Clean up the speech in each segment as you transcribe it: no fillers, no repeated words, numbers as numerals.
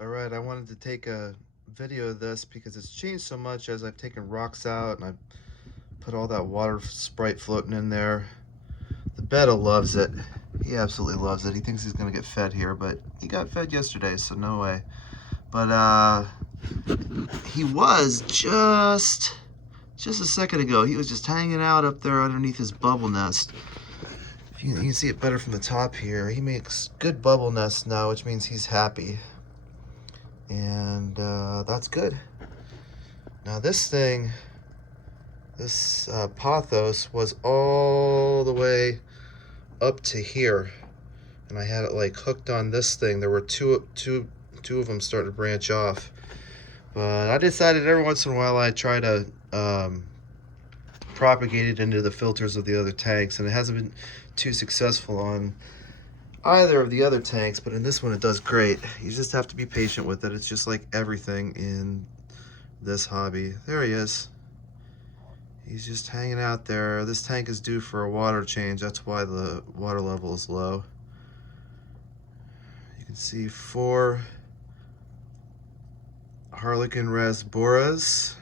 All right, I wanted to take a video of this because it's changed so much as I've taken rocks out and I've put all that water sprite floating in there. The Betta loves it. He absolutely loves it. He thinks he's gonna get fed here, but he got fed yesterday, so no way. But he was just a second ago. He was just hanging out up there underneath his bubble nest. You can see it better from the top here. He makes good bubble nests now, which means he's happy. And that's good. Now this thing, this pothos was all the way up to here, and I had it like hooked on this thing. There were two of them starting to branch off, but I decided every once in a while I try to propagate it into the filters of the other tanks, and it hasn't been too successful on either of the other tanks, but in this one it does great. You just have to be patient with it. It's just like everything in this hobby. There he is. He's just hanging out there. This tank is due for a water change. That's why the water level is low. You can see 4 Harlequin rasboras.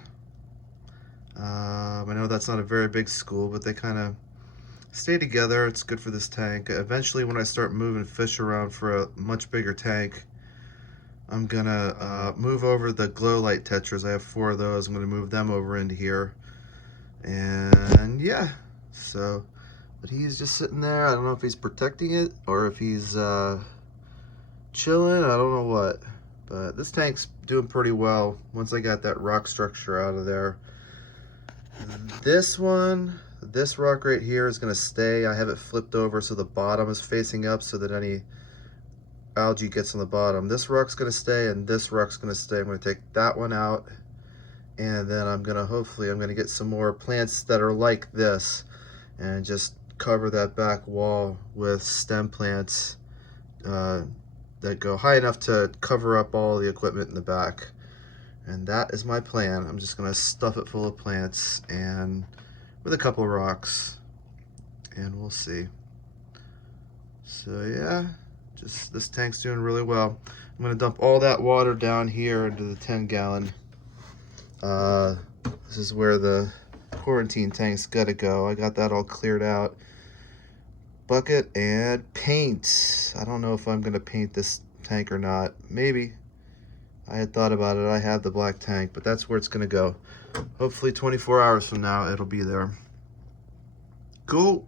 I know that's not a very big school, but they kind of stay together. It's good for this tank. Eventually, when I start moving fish around for a much bigger tank, I'm gonna move over the glow light tetras. I have 4 of those. I'm gonna move them over into here. And yeah, so, but he's just sitting there. I don't know if he's protecting it or if he's chilling. I don't know what, but this tank's doing pretty well once I got that rock structure out of there. This one, this rock right here is gonna stay. I have it flipped over so the bottom is facing up so that any algae gets on the bottom. This rock's gonna stay and this rock's gonna stay. I'm gonna take that one out, and then I'm gonna get some more plants that are like this and just cover that back wall with stem plants that go high enough to cover up all the equipment in the back. And that is my plan. I'm just gonna stuff it full of plants and with a couple of rocks, and we'll see. So yeah, just this tank's doing really well. I'm gonna dump all that water down here into the 10-gallon. This is where the quarantine tank's gotta go. I got that all cleared out. Bucket and paint. I don't know if I'm gonna paint this tank or not. Maybe. I had thought about it. I have the black tank, but that's where it's gonna go. Hopefully 24 hours from now, it'll be there. Cool.